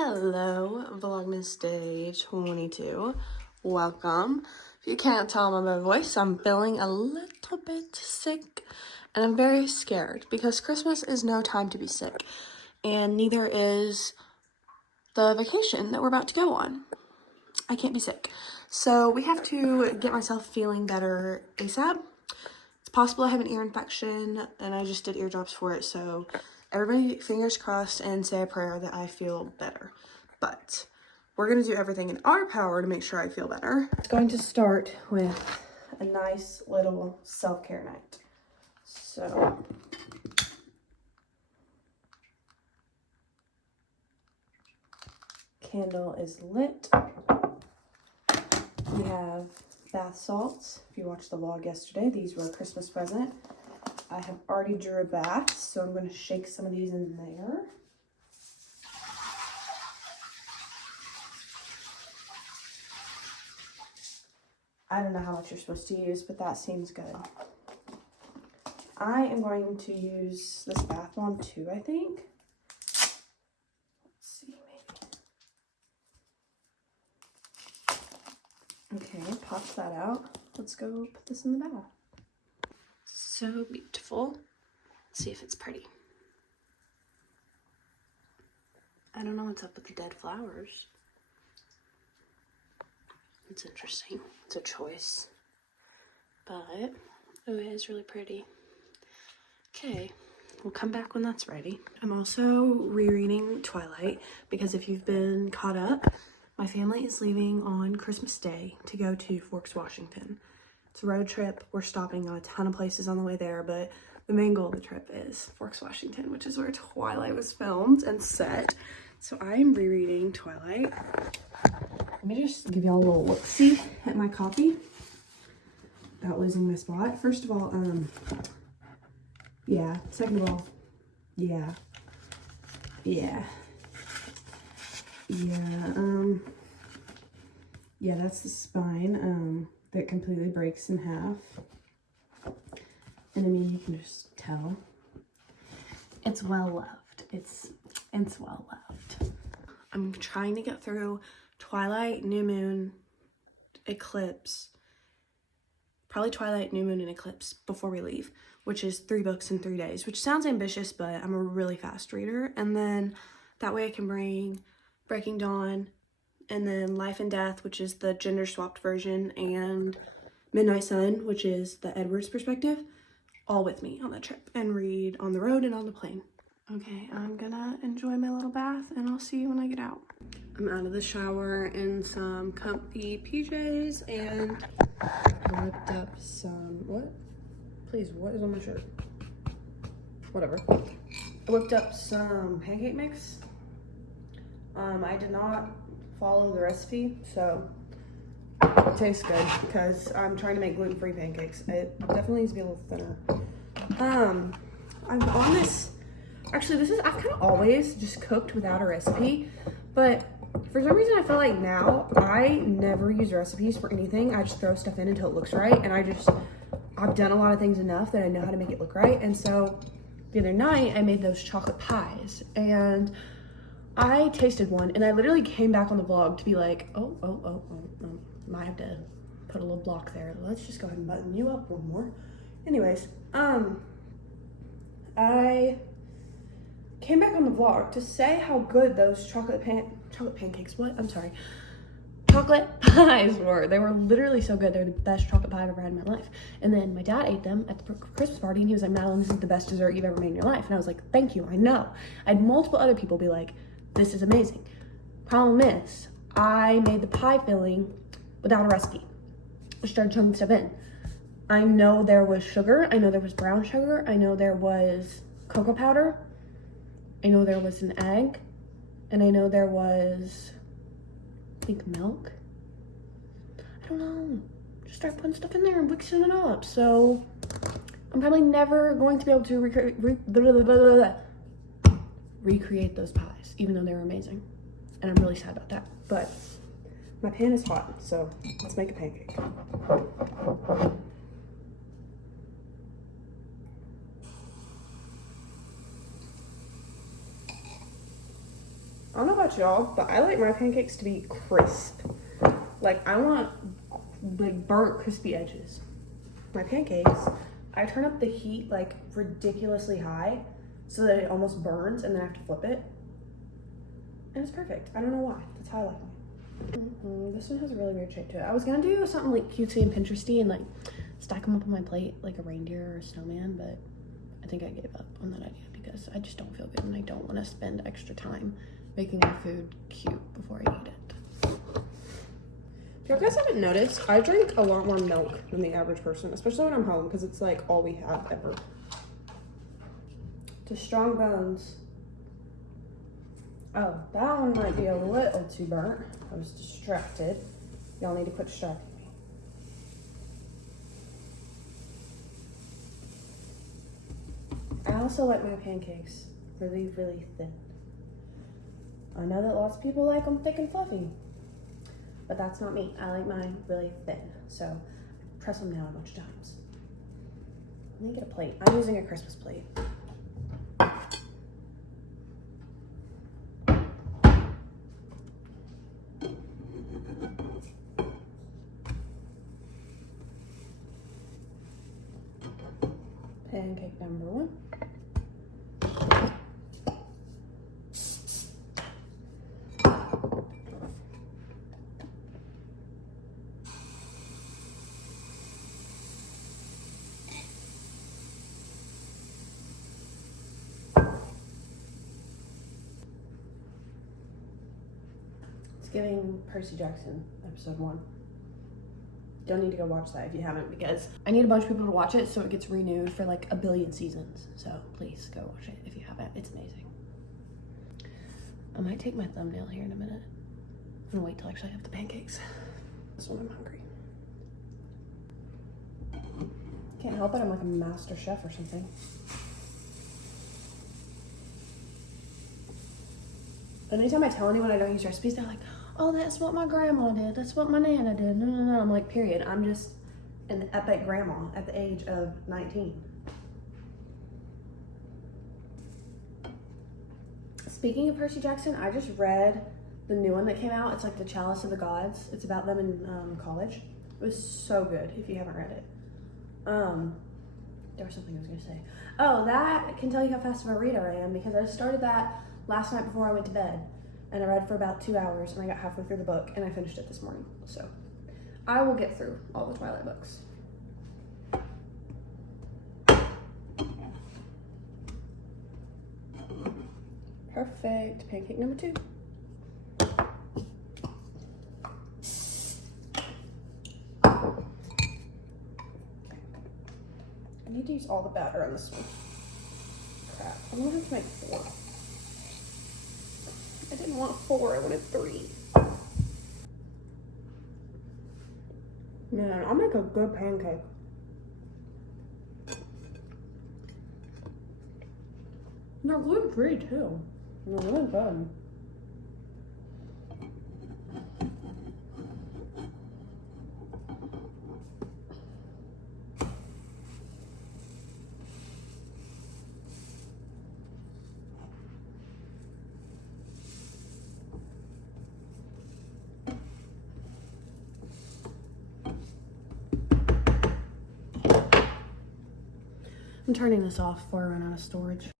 Hello, Vlogmas Day 22. Welcome. If you can't tell by my voice, I'm feeling a little bit sick and I'm very scared because Christmas is no time to be sick and neither is the vacation that we're about to go on. I can't be sick. So we have to get myself feeling better ASAP. It's possible I have an ear infection and I just did ear drops for it, so everybody fingers crossed and say a prayer that I feel better. But we're going to do everything in our power to make sure I feel better. It's going to start with a nice little self-care night. So candle is lit. We have bath salts. If you watched the vlog yesterday, these were a Christmas present. I have already drew a bath, so I'm going to shake some of these in there. I don't know how much you're supposed to use, but that seems good. I am going to use this bath bomb too, I think. Let's see, maybe. Okay, pop that out. Let's go put this in the bath. So beautiful. Let's see if it's pretty. I don't know what's up with the dead flowers. It's interesting. It's a choice. But, oh, it is really pretty. Okay, we'll come back when that's ready. I'm also rereading Twilight because if you've been caught up, my family is leaving on Christmas Day to go to Forks, Washington. It's a road trip. We're stopping on a ton of places on the way there, but the main goal of the trip is Forks, Washington, which is where Twilight was filmed and set. So I am rereading Twilight. Let me just give y'all a little look-see at my copy without losing my spot. First of all, yeah. Second of all, yeah. Yeah, that's the spine, that completely breaks in half. And I mean, you can just tell. It's well loved. It's well loved. I'm trying to get through Twilight, New Moon, Eclipse. Probably Twilight, New Moon, and Eclipse before we leave, which is 3 books in 3 days, which sounds ambitious, but I'm a really fast reader. And then that way I can bring Breaking Dawn, and then Life and Death, which is the gender swapped version, and Midnight Sun, which is the Edward's perspective, all with me on the trip and read on the road and on the plane. Okay, I'm gonna enjoy my little bath and I'll see you when I get out. I'm out of the shower in some comfy PJs and I whipped up some, what? Please, what is on my shirt? Whatever. I whipped up some pancake mix. I did not follow the recipe, so it tastes good because I'm trying to make gluten-free pancakes. It definitely needs to be a little thinner. I'm on this, actually I've kind of always just cooked without a recipe, but for some reason I feel like now I never use recipes for anything. I just throw stuff in until it looks right, and I've done a lot of things enough that I know how to make it look right. And so the other night I made those chocolate pies and I tasted one and I literally came back on the vlog to be like, oh, might have to put a little block there. Let's just go ahead and button you up one more. Anyways, I came back on the vlog to say how good those chocolate pies were. They were literally so good. They're the best chocolate pie I've ever had in my life. And then my dad ate them at the Christmas party and he was like, Madeline, this is the best dessert you've ever made in your life. And I was like, thank you, I know. I had multiple other people be like, this is amazing. Problem is, I made the pie filling without a recipe. I started chunking stuff in. I know there was sugar. I know there was brown sugar. I know there was cocoa powder. I know there was an egg. And I know there was, I think, milk. I don't know. Just start putting stuff in there and mixing it up. So I'm probably never going to be able to recreate those pies, even though they were amazing. And I'm really sad about that. But my pan is hot, so let's make a pancake. I don't know about y'all, but I like my pancakes to be crisp. Like, I want, like, burnt crispy edges. My pancakes, I turn up the heat, like, ridiculously high so that it almost burns, and then I have to flip it. And it's perfect. I don't know why. That's how I like them. This one has a really weird shape to it. I was gonna do something like cutesy and Pinteresty and like stack them up on my plate like a reindeer or a snowman, but I think I gave up on that idea because I just don't feel good and I don't want to spend extra time making my food cute before I eat it. If you guys haven't noticed, I drink a lot more milk than the average person, especially when I'm home, because it's like all we have ever. To strong bones. Oh, that one might be a little too burnt. I was distracted. Y'all need to quit distracting me. I also like my pancakes really, really thin. I know that lots of people like them thick and fluffy, but that's not me. I like mine really thin. So I press them down a bunch of times. Let me get a plate. I'm using a Christmas plate. Pancake number 1. It's giving Percy Jackson episode 1. Don't need to go watch that if you haven't, because I need a bunch of people to watch it so it gets renewed for like a billion seasons. So please go watch it if you haven't. It's amazing. I might take my thumbnail here in a minute and wait till I actually have the pancakes. This one I'm hungry. Can't help it, I'm like a master chef or something. Anytime I tell anyone I don't use recipes, they're like, oh, that's what my grandma did. That's what my nana did. No. I'm like, period. I'm just an epic grandma at the age of 19. Speaking of Percy Jackson, I just read the new one that came out. It's like the Chalice of the Gods. It's about them in college. It was so good if you haven't read it. There was something I was gonna say. Oh, that can tell you how fast of a reader I am, because I started that last night before I went to bed. And I read for about 2 hours, and I got halfway through the book, and I finished it this morning. So I will get through all the Twilight books. Perfect. Pancake number 2. I need to use all the batter on this one. Crap. I'm gonna have to make 4. I didn't want 4, I wanted 3. Man, I'll make a good pancake. They're gluten-free too. They're really good. I'm turning this off before I run out of storage.